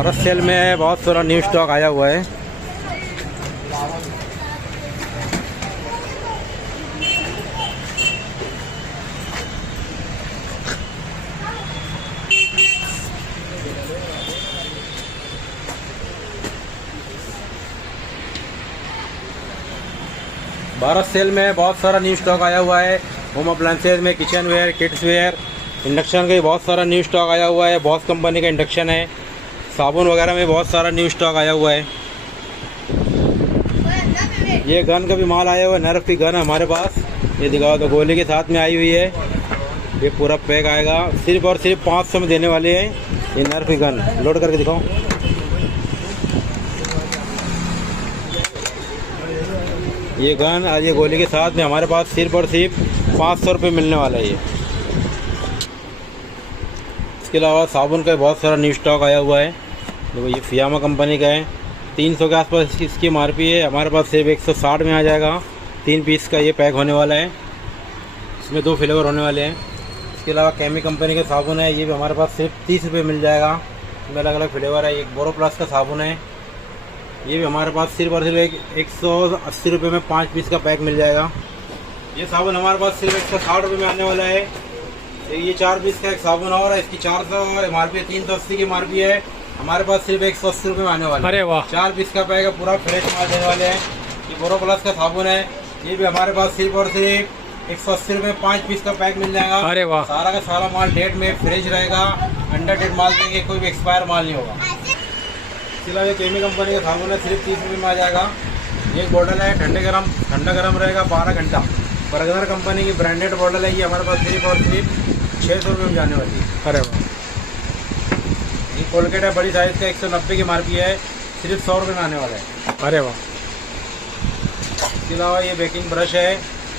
Bharat cell में बहुत सारा न्यू स्टॉक आया हुआ है। भारत सेल में बहुत सारा न्यू स्टॉक आया हुआ है। होम अप्लायंसेज में kitchen ware, kids ware, induction का भी बहुत सारा न्यू स्टॉक आया हुआ है। बॉस कंपनी का इंडक्शन है। साबुन वगैरह में बहुत सारा न्यू स्टॉक आया हुआ है। ये गन का भी माल आया हुआ है। नर्फ की गन हमारे पास, ये दिखाओ तो गोली के साथ में आई हुई है। ये पूरा पैक आएगा, सिर्फ और सिर्फ 500 में देने वाले हैं। ये नर्फ की गन लोड करके दिखाओ। ये गन और ये गोली के साथ में हमारे पास सिर्फ और सिर्फ 500 रुपये मिलने वाला है। ये इसके अलावा साबुन का बहुत सारा न्यू स्टॉक आया हुआ है। देखो ये फियामा कंपनी का है। 300 के आसपास इसकी MRP है। हमारे पास सिर्फ 160 में आ जाएगा। 3 पीस का ये पैक होने वाला है। इसमें 2 फ्लेवर होने वाले हैं। इसके अलावा कैमी कंपनी का साबुन है। ये भी हमारे पास सिर्फ 30 रुपये मिल जाएगा। इसमें अलग अलग फ्लेवर है। एक बोरो प्लस का साबुन है। ये भी हमारे पास सिर्फ और सिर्फ 180 रुपये में 5 पीस का पैक मिल जाएगा। ये साबुन हमारे पास सिर्फ 160 रुपये में आने वाला है। ये 4 पीस का एक साबुन और है। इसकी 400 MRP है, 380 की MRP है। हमारे पास सिर्फ 180 रुपये में आने वाला है। अरे वाह, 4 पीस का पैक है, पूरा फ्रेश माल देने वाले हैं। ये बोरो प्लस का साबुन है। ये भी हमारे पास सिर्फ और सिर्फ 180 रुपये में 5 पीस का पैक मिल जाएगा। अरे वाह, सारा का सारा माल डेट में फ्रेश रहेगा। अंडर डेट माल देंगे, कोई भी एक्सपायर माल नहीं होगा। इसके अलावा ये केमी कंपनी का साबुन है, सिर्फ 30 रुपये में आ जाएगा। ये बॉटल है, ठंडा गरम रहेगा 12 घंटा। बर्गनर कंपनी की ब्रांडेड बॉटल है। ये हमारे पास सिर्फ और सिर्फ 600 रुपये में जाने वाली है। अरे वाह, ये कोलगेट है, बड़ी साइज़ का, 190 की MRP है, सिर्फ 100 रुपये में आने वाला है। अरे वाह। इसके अलावा ये बेकिंग ब्रश है,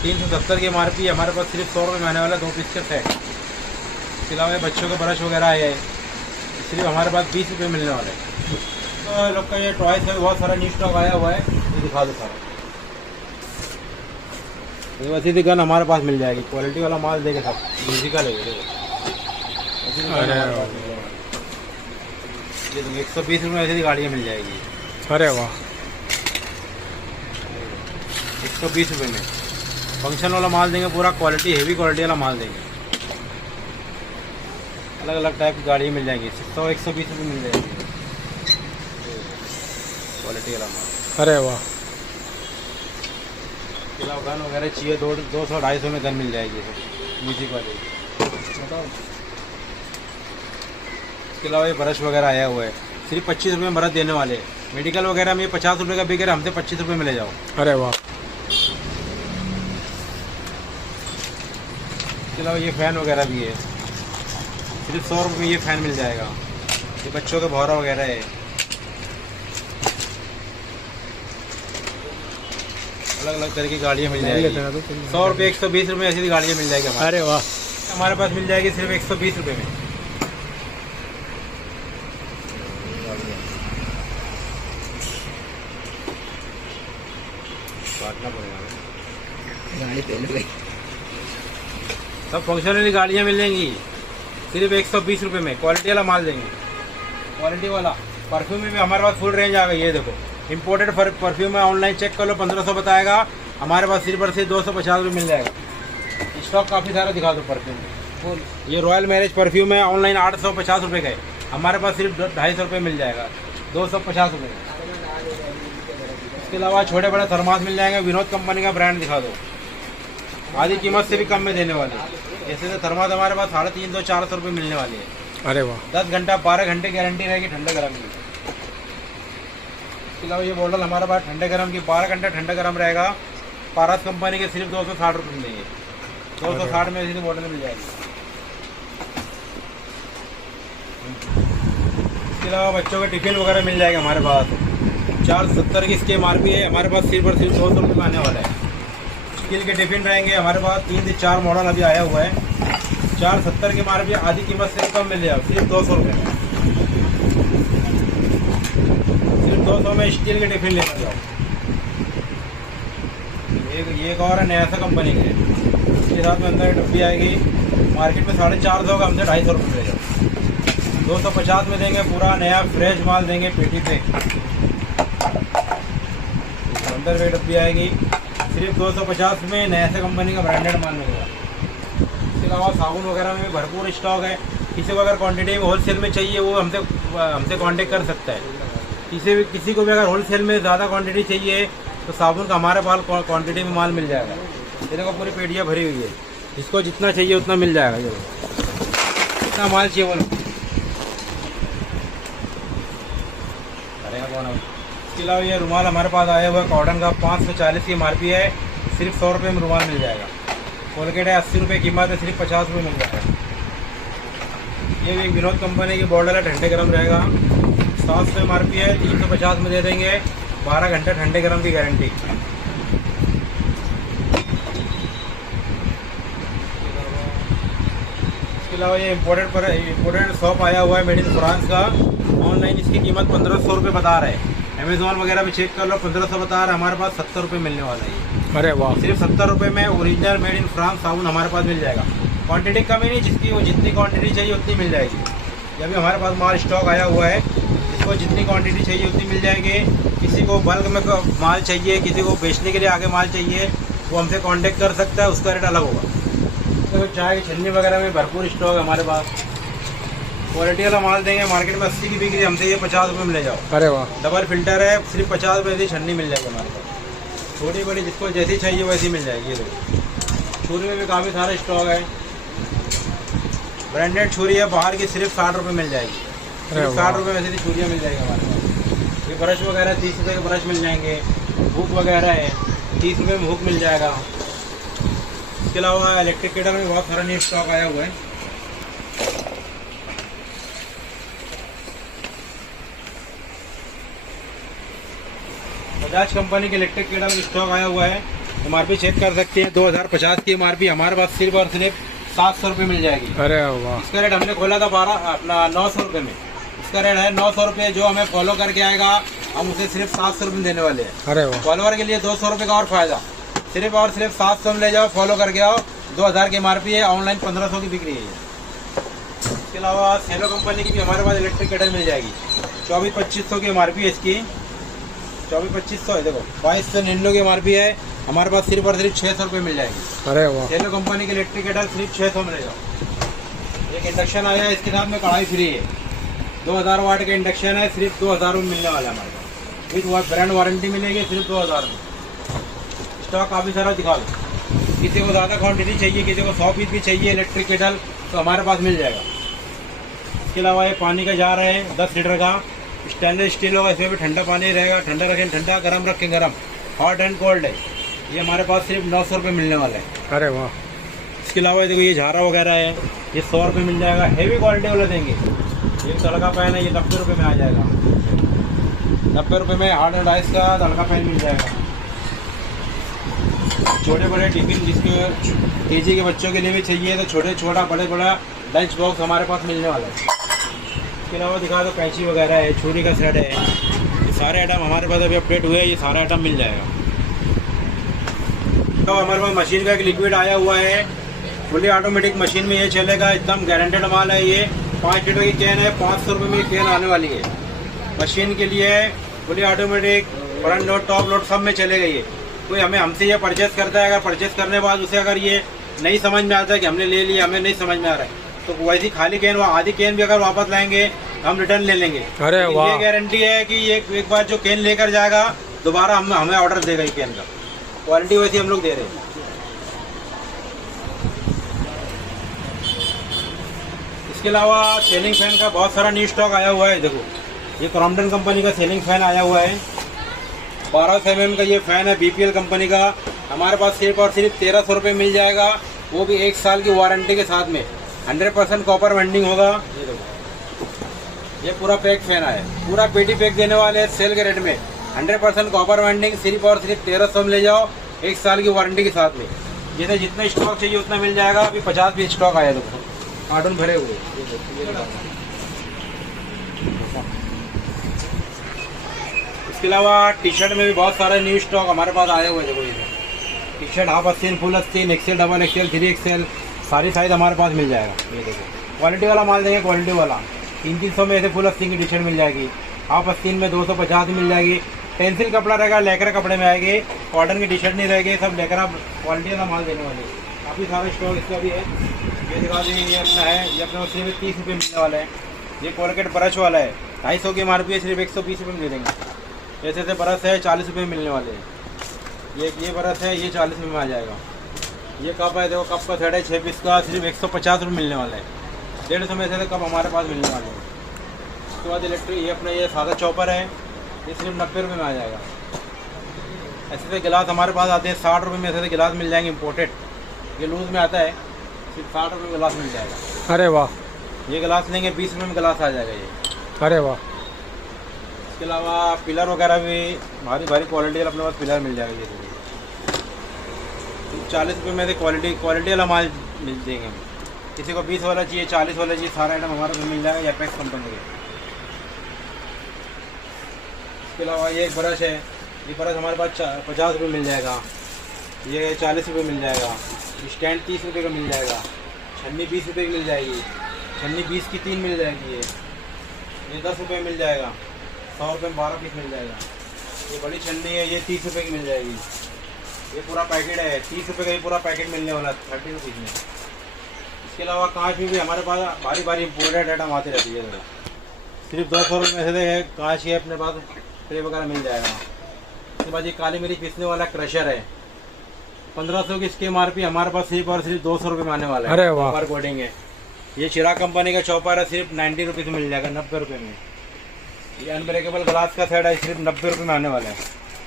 370 की MRP है। हमारे पास सिर्फ 100 रुपये में आने वाला है, 2 पीस का सेट। इसके अलावा ये बच्चों के ब्रश वगैरह है, सिर्फ हमारे पास 20 रुपये मिलने वाले हैं। तो लोग का ये टॉयस है, बहुत सारा न्यू स्टॉक आया हुआ है। ये दिखा दो सारा। ये वैसी सी गन हमारे पास मिल जाएगी। क्वालिटी वाला माल देगा सब, म्यूजिकल है। अरे ये 120 रुपये में ऐसी गाड़ियाँ मिल जाएगी। अरे वाह, 120 रुपये में फंक्शन वाला माल देंगे। पूरा क्वालिटी, हेवी क्वालिटी वाला माल देंगे। अलग अलग टाइप की गाड़ियाँ मिल जाएंगी। 120 रुपये मिल जाएगी क्वालिटी वाला माल। अरे वाह। इसके अलावा गन वगैरह चाहिए 200-250 में गन मिल जाएगी म्यूजिक वाली। इसके अलावा ये ब्रश वगैरह आया हुआ है, सिर्फ 25 रुपये में ब्रश देने वाले हैं। मेडिकल वगैरह में 50 रुपये का बिक रहा है, हमसे 25 रुपये में ले जाओ। अरे वाह। इसके अलावा ये फ़ैन वगैरह भी है, सिर्फ 100 रुपये में ये फ़ैन मिल जाएगा। ये बच्चों के भौरा वगैरह है। अलग अलग तरह की गाड़ियाँ मिल जाएगी। 100 रुपये, 120 रुपये ऐसी गाड़ियाँ मिल जाएगी। अरे वाह, हमारे पास मिल जाएगी सिर्फ 120 रुपये में। सब फंक्शन वाली गाड़ियाँ मिल जाएंगी, सिर्फ 120 रुपये में। क्वालिटी वाला माल देंगे, क्वालिटी वाला। परफ्यूम में भी हमारे पास फुल रेंज आ गई है। देखो इंपोर्टेड परफ्यूम है, ऑनलाइन चेक कर लो, 1500 बताएगा। हमारे पास सिर्फ और सिर्फ 250 रुपये मिल जाएगा। स्टॉक काफ़ी सारा दिखा दो परफ्यूम। ये रॉयल मैरिज परफ्यूम है, ऑनलाइन 850 रुपये का है। हमारे पास सिर्फ 250 रुपये मिल जाएगा, 250 रुपये। इसके अलावा छोटे बड़े थर्मास मिल जाएंगे। विनोद कंपनी का ब्रांड दिखा दो, आधी कीमत से भी कम में देने वाले। जैसे थर्मास हमारे पास 350-400 रुपये मिलने वाली है। अरे वाह। 10 घंटा 12 घंटे गारंटी रहेगी ठंडा गर्म की। इसके अलावा ये बॉटल हमारे पास ठंडे गर्म की 12 घंटे ठंडा गर्म रहेगा। पारस कंपनी के सिर्फ 260 रुपये मिलेंगे। 260 में ऐसी बॉटल मिल जाएगी। इसके अलावा बच्चों के टिफिन वगैरह मिल जाएगा हमारे पास। 470 की इसकी MRP है। हमारे पास सिर्फ और सिर्फ 200 रुपये में आने वाला है। स्टील के टिफिन रहेंगे हमारे पास। 3 से 4 मॉडल अभी आया हुआ है। 470 की MRP, आधी कीमत से कम मिल जाएगा, सिर्फ 200 रुपये में। सिर्फ 200 में स्टील के टिफिन लेकर जाओ। एक और है नया सा कंपनी के, इसके साथ में अंदर डब्बी आएगी। मार्केट में 450 का, हमसे 250 रुपये ले जाओ। 250 में देंगे, पूरा नया फ्रेश माल देंगे पेटी पे। अंदर वेट डब्बी आएगी, सिर्फ 250 में नया से कंपनी का ब्रांडेड माल मिलेगा। इसके अलावा साबुन वगैरह में भी भरपूर स्टॉक है। किसी को अगर क्वांटिटी में होलसेल में चाहिए वो हमसे कांटेक्ट कर सकता है। किसी को भी अगर होलसेल में ज़्यादा क्वांटिटी चाहिए तो साबुन का हमारे पास क्वांटिटी में माल मिल जाएगा। ये देखो पूरी पेटियाँ भरी हुई है, जिसको जितना चाहिए उतना मिल जाएगा। ये कितना माल चाहिए बोलो। इसके अलावा ये रुमाल हमारे पास आया हुआ है कॉटन का, 540 की MRP है, सिर्फ 100 रुपये में रुमाल मिल जाएगा। कोलगेट है 80 रुपये कीमत है, सिर्फ 50 रुपये मिल जाएगा। ये भी एक विनोद कंपनी की बॉटल है, ठंडे गर्म रहेगा, 700 MRP है, 350 में दे देंगे, 12 घंटे ठंडे गर्म की गारंटी। इसके अलावा ये इम्पोर्टेड शॉप आया हुआ है मेड इन फ्रांस का। ऑनलाइन इसकी कीमत 1500 रुपये बता रहे हैं, अमेजोन वगैरह में चेक कर लो, 1500 बता रहा है। हमारे पास 70 रुपये मिलने वाला है। अरे वाह, सिर्फ 70 रुपये में ओरिजिनल मेड इन फ्रांस साबुन हमारे पास मिल जाएगा। क्वांटिटी कमी नहीं, जितनी क्वांटिटी चाहिए उतनी मिल जाएगी। ये भी हमारे पास माल स्टॉक आया हुआ है, जिसको जितनी क्वांटिटी चाहिए उतनी मिल जाएगी। किसी को बल्क में माल चाहिए, किसी को बेचने के लिए आगे माल चाहिए, वो हमसे कांटेक्ट कर सकता है, उसका रेट अलग होगा। तो चाय की छन्नी वगैरह में भरपूर स्टॉक है हमारे पास। क्वालिटी वाला माल देंगे, मार्केट में 80 की बिक्री, हमसे ये 50 रुपये में ले जाओ। अरे वाह, डबल फिल्टर है, सिर्फ 50 रुपये की छन्नी मिल जाएगी हमारे पास। छोटी बड़ी जिसको जैसी चाहिए वैसी मिल जाएगी। ये देखो छुरी में भी काफ़ी सारा स्टॉक है। ब्रांडेड छुरी है बाहर की, सिर्फ 60 रुपये मिल जाएगी। सिर्फ 60 रुपये में ऐसी छुरियाँ मिल जाएगी हमारे पास। ये ब्रश वगैरह 30 रुपये के ब्रश मिल जाएंगे। हुक वगैरह है 30 रुपये में हुक मिल जाएगा। इसके अलावा इलेक्ट्रिक केटल में बहुत सारा न्यू स्टॉक आया हुआ है। बजाज कंपनी के इलेक्ट्रिक केटल में स्टॉक आया हुआ है। MRP चेक कर सकते हैं, 2050 की MRP, हमारे पास सिर्फ और सिर्फ 700 रुपये मिल जाएगी। अरे वाह, इसका रेट हमने खोला था 900 रुपये में। इसका रेट है 900 रुपये। जो हमें फॉलो करके आएगा हम उसे सिर्फ 700 रुपये देने वाले हैं। अरे वाह, फॉलोवर के लिए 200 रुपये का और फायदा। सिर्फ और सिर्फ 700 में ले जाओ, फॉलो करके आओ। 2000 की MRP है, ऑनलाइन 1500 की बिक्री है। इसके अलावा सेलो कंपनी की भी हमारे पास इलेक्ट्रिक केटल मिल जाएगी। 24-2500 की MRP है इसकी, 24-2500 है। देखो 2299 की MRP है, हमारे पास सिर्फ और सिर्फ 600 रुपये मिल जाएगी। अरे वाह, सेलो कंपनी की इलेक्ट्रिक केटल सिर्फ 600 में ले जाओ। एक इंडक्शन आया है, इसके साथ में कढ़ाई फ्री है। 2000 वाट का इंडक्शन है, सिर्फ 2000 में मिलने वाला है हमारे पास। विद ब्रांड वारंटी मिलेगी, सिर्फ 2000 में। स्टॉक काफ़ी सारा दिखा दो। किसी को ज़्यादा क्वांटिटी चाहिए, किसी को 100 पीस भी चाहिए इलेक्ट्रिक केटल, तो हमारे पास मिल जाएगा। इसके अलावा ये पानी का जार है 10 लीटर का, स्टेनलेस स्टील होगा, इसमें भी ठंडा पानी रहेगा। ठंडा रखें ठंडा, गर्म रखें गर्म, हॉट एंड कोल्ड है। ये हमारे पास सिर्फ 900 रुपये मिलने वाला है। अरे वाह, इसके अलावा देखो ये झारा वगैरह है, ये 100 रुपये मिल जाएगा। हेवी क्वालिटी वाला देंगे। ये तड़का पैन है, ये 90 रुपये में आ जाएगा। 90 रुपये में हार्ड एंड आइस का तड़का पैन मिल जाएगा। छोटे बड़े टिफिन जिसके केजी के बच्चों के लिए भी चाहिए तो छोटा बड़ा लंच बॉक्स हमारे पास मिलने वाला है। इसके अलावा दिखा दो कैंची वगैरह है, छुरी का सेट है। ये सारे आइटम हमारे पास अभी अपडेट हुए हैं, ये सारे आइटम मिल जाएगा। तो हमारे पास मशीन का एक लिक्विड आया हुआ है, फुली ऑटोमेटिक मशीन में ये चलेगा, एकदम गारंटेड माल है। ये 5 लीटर की कैन है, 500 रुपये में कैन आने वाली है। मशीन के लिए fully automatic, front load top load सब में चलेगा। ये कोई हमसे ये परचेस करता है, अगर परचेस करने के बाद उसे अगर ये नहीं समझ में आता है कि हमने ले लिया, हमें नहीं समझ में आ रहा है, तो वैसी खाली कैन आधी कैन भी अगर वापस लाएंगे हम रिटर्न ले लेंगे। अरे वाह, ये गारंटी है कि ये एक बार जो कैन लेकर जाएगा दोबारा हमें ऑर्डर देगा। ये कैन का क्वालिटी वैसी हम लोग दे रहे हैं। इसके अलावा सीलिंग फैन का बहुत सारा न्यू स्टॉक आया हुआ है। देखो ये क्रॉम्पटन कंपनी का सीलिंग फैन आया हुआ है, 1200 mm का ये फैन है, BPL कंपनी का। हमारे पास सिर्फ और सिर्फ 1300 रुपये मिल जाएगा, वो भी 1 साल की वारंटी के साथ में। 100% कॉपर वेंडिंग होगा। ये देखो ये पूरा पैक फैन है, पूरा पेटी पैक देने वाले हैं सेल के रेट में। 100% कॉपर वेंडिंग, सिर्फ और सिर्फ 1300 में ले जाओ, 1 साल की वारंटी के साथ में। जैसे जितना स्टॉक चाहिए उतना मिल जाएगा। अभी 50 भी स्टॉक आया, देखो कार्टून भरे हुए। इसके अलावा टी शर्ट में भी बहुत सारे न्यू स्टॉक हमारे पास आए हुए हैं। देखो ये टी शर्ट हाफ आस्तीन, फुल आस्तीन, XL, XXL, 3XL, सारी साइज हमारे पास मिल जाएगा। ये देखो क्वालिटी वाला माल देंगे, क्वालिटी वाला। 300 में ऐसे फुल अस्तीन की टी शर्ट मिल जाएगी। हाफ अस्तीन में 250 मिल जाएगी। पेंसिल कपड़ा रहेगा, लेकर कपड़े में आएगी, कॉटन की टी शर्ट नहीं रहेगी, सब लेकर क्वालिटी का माल देने वाले। काफ़ी सारा स्टॉक इसका भी है, ये दिखा देंगे। ये अपना है, ये अपना सिर्फ 30 रुपये मिलने वाला है। ये कोलगेट ब्रश वाला है, 250 की MRP है, सिर्फ 120 रुपये में दे देंगे। ऐसे ऐसे ब्रश है 40 रुपये में मिलने वाले हैं। ये ब्रश है, ये 40 रुपये में आ जाएगा। ये कप है, देखो कप का सेट है 6 पीस का, सिर्फ 150 रुपये मिलने वाला है। 150 में ऐसे कप हमारे पास मिलने वाले हैं। उसके बाद इलेक्ट्रिक, ये अपना ये सादा चॉपर है, ये सिर्फ 90 रुपये में आ जाएगा। ऐसे से गिलास हमारे पास आते हैं 60 रुपये में, ऐसे गिलास मिल जाएंगे इम्पोर्टेड। ये लूज़ में आता है, सिर्फ 60 रुपये में गिलास मिल जाएगा। अरे वाह, ये गिलास लेंगे 20 रुपये में गिलास आ जाएगा ये। अरे वाह। इसके अलावा पिलर वगैरह भी भारी भारी क्वालिटी वाला अपने पास पिलर मिल जाएगा। ये 40 रुपये में से क्वालिटी वाला माल मिल देंगे। किसी को 20 वाला चाहिए, 40 वाला चाहिए, सारा आइटम हमारे पास मिल जाएगा एपेक्स कंपनी के। इसके अलावा ये एक ब्रश है, ये ब्रश हमारे पास 50 रुपये मिल जाएगा। ये 40 रुपये मिल जाएगा। स्टैंड 30 रुपये का मिल जाएगा। छन्नी 20 रुपये की मिल जाएगी। छन्नी 20 की 3 मिल जाएगी। ये 10 रुपये मिल जाएगा। 100 रुपये में 12 पीस मिल जाएगा। ये बड़ी छन्नी है, ये 30 रुपये की मिल जाएगी। ये पूरा पैकेट है, 30 रुपये का ही पूरा पैकेट मिलने वाला है 30 रुपीज़ में। इसके अलावा कांच में भी हमारे पास भारी भारी इम्पोर्टेड आइटम आती रहती है। सिर्फ 200 रुपये में से कांच के अपने पास ट्रे वगैरह मिल जाएगा। उसके बाद ये काली मिर्च पीसने वाला क्रशर है, 1500 की इसकी MRP, हमारे पास सिर्फ और सिर्फ 200 रुपये में आने वाला है। अरे वाह। चॉपर कोडिंग है। ये चिराग कंपनी का चॉपर है, सिर्फ 90 रुपीज़ में मिल जाएगा, 90 रुपये में। ये अनब्रेकेबल ग्लास का सेट है, सिर्फ 90 रुपये में आने वाला है।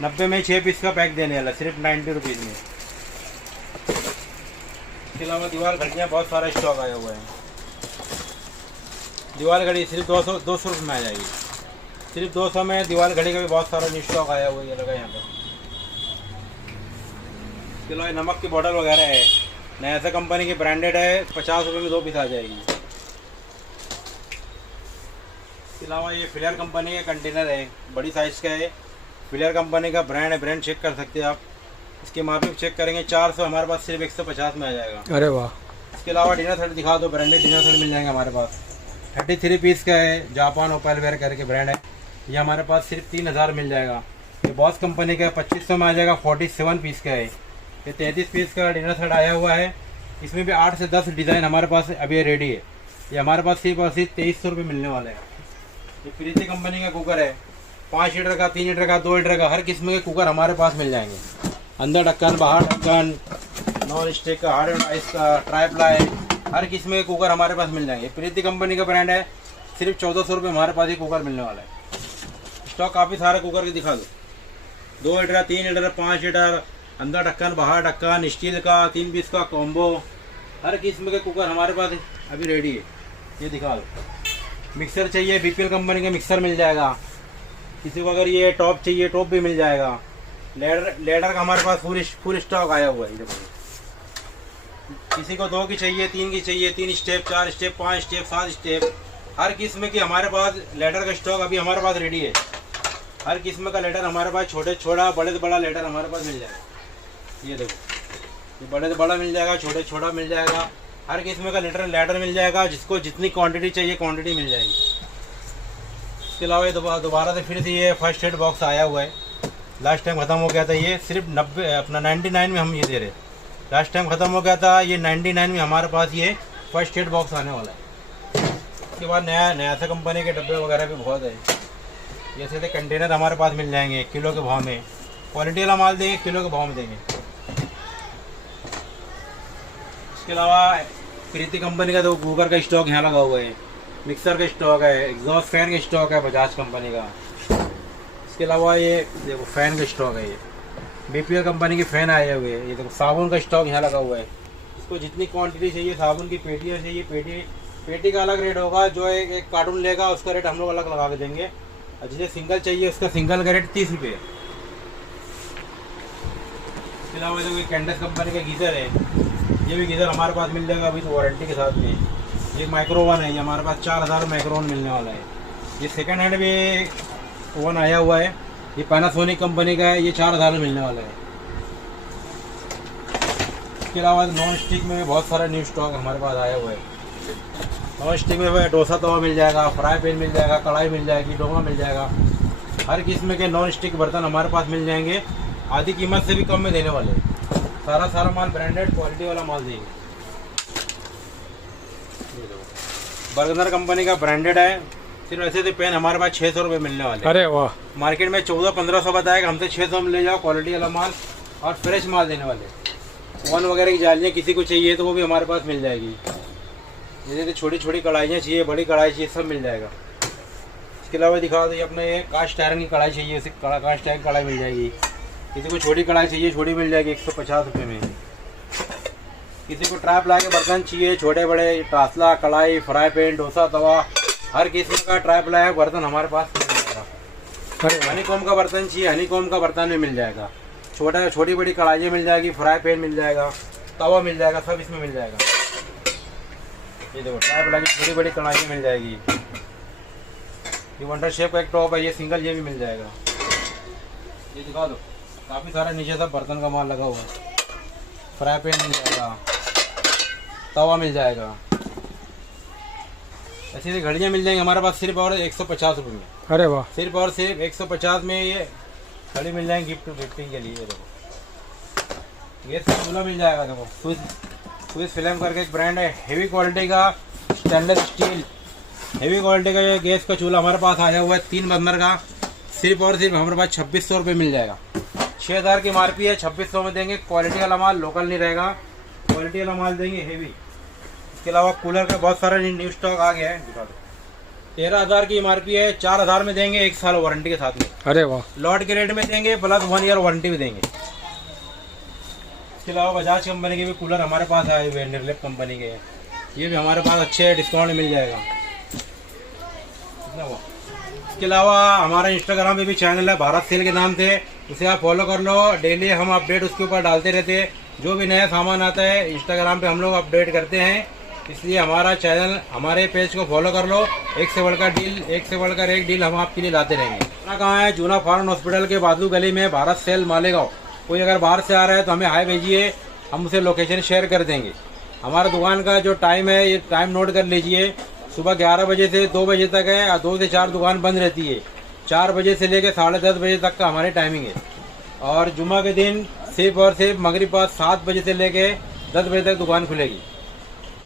90 में 6 पीस का पैक देने वाला है, सिर्फ 90 रुपीज़ में। इसके अलावा दीवार घड़ियाँ बहुत सारा स्टॉक आया हुआ है। दीवार घड़ी सिर्फ 200 रुपये में आ जाएगी। सिर्फ 200 में दीवार घड़ी का भी बहुत सारा न्यू स्टॉक आया हुआ है, ये लगा यहाँ पर। इसके अलावा नमक की बोतल वगैरह है, नया सा कंपनी की ब्रांडेड है, 50 रुपये में 2 पीस आ जाएगी। इसके अलावा ये फिलर कंपनी का कंटेनर है, बड़ी साइज़ का है, फिलर कंपनी का ब्रांड है, ब्रांड चेक कर सकते हैं आप। इसके मार्केट चेक करेंगे 400, हमारे पास सिर्फ 150 में आ जाएगा। अरे वाह। इसके अलावा डिनर सेट दिखा दो, ब्रांडेड डिनर सेट मिल जाएंगे हमारे पास। 33 पीस का है, जापान ओपल वेयर करके ब्रांड है। ये हमारे पास सिर्फ 3000 मिल जाएगा। ये बॉस कंपनी का 2500 में आ जाएगा, 47 पीस का है। ये 33 पीस का डिनर सेट आया हुआ है, इसमें भी 8 से 10 डिज़ाइन हमारे पास अभी रेडी है। ये हमारे पास सिर्फ और सिर्फ 2300 रुपये मिलने वाले हैं। ये प्रीति कंपनी का कुकर है, 5 लीटर का, 3 लीटर का, 2 लीटर का, हर किस्म के कुकर हमारे पास मिल जाएंगे। अंदर ढक्कन, बाहर ढक्कन, नॉन स्टिक का, हार्ड एंड आइस का, ट्राईप्लाई, हर किस्म के कुकर हमारे पास मिल जाएंगे। प्रीति कंपनी का ब्रांड है, सिर्फ 1400 रुपये हमारे पास ही कुकर मिलने वाला है। स्टॉक काफ़ी सारे कुकर के दिखा दो, 2 लीटर, 3 लीटर, 5 लीटर, अंदर ढक्कन, बाहर ढक्कन, स्टील का, 3 पीस का कॉम्बो, हर किस्म के कुकर हमारे पास अभी रेडी है। ये दिखा दो। मिक्सर चाहिए, BPL कंपनी का मिक्सर मिल जाएगा। किसी को अगर ये टॉप चाहिए, टॉप भी मिल जाएगा। लेडर का हमारे पास फुल स्टॉक आया हुआ है। किसी को 2 की चाहिए, 3 की चाहिए, 3 स्टेप, 4 स्टेप, 5 स्टेप, 7 स्टेप, हर किस्म की हमारे पास लेडर का स्टॉक अभी हमारे पास रेडी है। हर किस्म का लेडर हमारे पास, छोटे छोटा, बड़े से बड़ा लेडर हमारे पास मिल जाएगा। ये देखो, ये बड़े से बड़ा मिल जाएगा, छोटे छोटा मिल जाएगा, हर किस्म का लेडर मिल जाएगा। जिसको जितनी क्वांटिटी चाहिए क्वांटिटी मिल जाएगी। इसके अलावा ये दोबारा से फिर से ये फर्स्ट एड बॉक्स आया हुआ है। लास्ट टाइम ख़त्म हो गया था, ये सिर्फ 99 में हम ये दे रहे। लास्ट टाइम ख़त्म हो गया था, ये 99 में हमारे पास ये फर्स्ट एड बॉक्स आने वाला है। उसके बाद नया सा कंपनी के डब्बे वगैरह भी बहुत है। ये सीधे कंटेनर हमारे पास मिल जाएंगे किलो के भाव में। क्वालिटी वाला माल देंगे, किलो के भाव में देंगे। इसके अलावा प्रीति कंपनी का तो कुकर का स्टॉक यहाँ लगा हुआ है, मिक्सर का स्टॉक है, एग्जॉस्ट फैन का स्टॉक है बजाज कंपनी का। इसके अलावा ये देखो फ़ैन का स्टॉक है, ये BPL कंपनी के फ़ैन आए हुए हैं। ये देखो साबुन का स्टॉक यहाँ लगा हुआ है। इसको जितनी क्वांटिटी चाहिए, साबुन की पेटियाँ चाहिए, पेटी का अलग रेट होगा। जो एक कार्टून लेगा उसका रेट हम लोग अलग लगा के देंगे, और जिसे सिंगल चाहिए उसका सिंगल का रेट 30 रुपये है। इसके अलावा जो ये कैंडस कंपनी का गीज़र है, ये भी गीज़र हमारे पास मिल जाएगा अभी तो वारंटी के साथ में। ये माइक्रो ओवन है, ये हमारे पास 4000 माइक्रो ओवन मिलने वाला है। ये सेकंड हैंड भी ओवन आया हुआ है, ये पैनासोनिक कंपनी का है, ये 4000 में मिलने वाला है। इसके अलावा नॉन स्टिक में बहुत सारा न्यू स्टॉक हमारे पास आया हुआ है। नॉन स्टिक में डोसा तवा मिल जाएगा, फ्राई पैन मिल जाएगा, कढ़ाई मिल जाएगी, डोमा मिल जाएगा। हर किस्म के नॉन स्टिक बर्तन हमारे पास मिल जाएंगे, आधी कीमत से भी कम में देने वाले। सारा माल ब्रांडेड क्वालिटी वाला माल देंगे। बर्गनर कंपनी का ब्रांडेड है। सिर्फ ऐसे तो पेन हमारे पास 600 रुपये मिलने वाले। अरे वाह, मार्केट में 1400-1500 बताएगा, हमसे 600 में ले जाओ। क्वालिटी वाला माल और फ्रेश माल देने वाले। ओवन वगैरह की जालियाँ किसी को चाहिए तो वो भी हमारे पास मिल जाएगी। जैसे छोटी छोटी कढ़ाइयाँ चाहिए, बड़ी कढ़ाई चाहिए, सब मिल जाएगा। इसके अलावा दिखा दो अपने ये कास्ट आयरन की कढ़ाई चाहिए, उसे कास्ट आयरन कढ़ाई मिल जाएगी। किसी को छोटी कढ़ाई चाहिए, छोटी मिल जाएगी 150 रुपये में। किसी को ट्रैप ला के बर्तन चाहिए, छोटे बड़े, टासला, कढ़ाई, फ्राई पैन, डोसा तवा, हर किस्म का ट्रैप लाया बर्तन हमारे पास मिल जाएगा। हनीकॉम का बर्तन चाहिए, हनीकॉम का बर्तन भी मिल जाएगा। छोटी बड़ी कढ़ाइयाँ मिल जाएगी, फ्राई पैन मिल जाएगा, तवा मिल जाएगा, सब इसमें मिल जाएगा। ये देखो ट्रैप लगी छोटी बड़ी कढ़ाइयाँ मिल जाएगी। ये वंडर शेप का एक टॉप है, ये सिंगल, ये भी मिल जाएगा। ये दिखा दो, काफ़ी सारा नीचे सब बर्तन का माल लगा हुआ है। फ्राई पैन मिल जाएगा, तवा मिल जाएगा। ऐसी घड़ियाँ मिल जाएंगी हमारे पास सिर्फ और 150 रुपये में। अरे वाह, सिर्फ और सिर्फ 150 में ये घड़ी मिल जाएंगी गिफ्टिंग के लिए। देखो ये चूल्हा मिल जाएगा। देखो स्विस फिल्म करके एक ब्रांड है, हेवी क्वालिटी का स्टेनलेस स्टील, हेवी क्वालिटी का ये गैस का चूल्हा हमारे पास आया हुआ है 3 बर्नर का। सिर्फ और सिर्फ हमारे पास 2600 रुपये मिल जाएगा। 6000 की MRP है, 2600 में देंगे। क्वालिटी वाला माल, लोकल नहीं रहेगा, क्वालिटी वाला माल देंगे हेवी। इसके अलावा कूलर का बहुत सारा न्यू स्टॉक आ गया है, दिखा दो। 13,000 की MRP है, 4,000 में देंगे, 1 साल वारंटी के साथ में। अरे वाह, लॉट के रेट में देंगे, प्लस 1 ईयर वारंटी भी देंगे। इसके अलावा बजाज कंपनी के भी कूलर हमारे पास आए हुए हैं, निर्लेप कंपनी के। ये भी हमारे पास अच्छे डिस्काउंट मिल जाएगा। इसके अलावा हमारा इंस्टाग्राम पे भी चैनल है भारत सेल के नाम से, उसे आप फॉलो कर लो। डेली हम अपडेट उसके ऊपर डालते रहते हैं। जो भी नया सामान आता है इंस्टाग्राम पे हम लोग अपडेट करते हैं, इसलिए हमारा चैनल, हमारे पेज को फॉलो कर लो। एक से बढ़कर डील, एक से बढ़कर एक डील हम आपके लिए लाते रहेंगे। कहाँ है? जूना फॉरेन हॉस्पिटल के बाजू गली में भारत सेल मालेगांव। कोई अगर बाहर से आ रहा है तो हमें हाई भेजिए, हम उसे लोकेशन शेयर कर देंगे। हमारा दुकान का जो टाइम है, ये टाइम नोट कर लीजिए। सुबह 11 बजे से 2 बजे तक है, और 2 से 4 दुकान बंद रहती है। 4 बजे से लेकर 10:30 बजे तक का हमारी टाइमिंग है। और जुम्मा के दिन सिर्फ और सिर्फ मगरिब बाद 7 बजे से लेकर 10 बजे तक दुकान खुलेगी।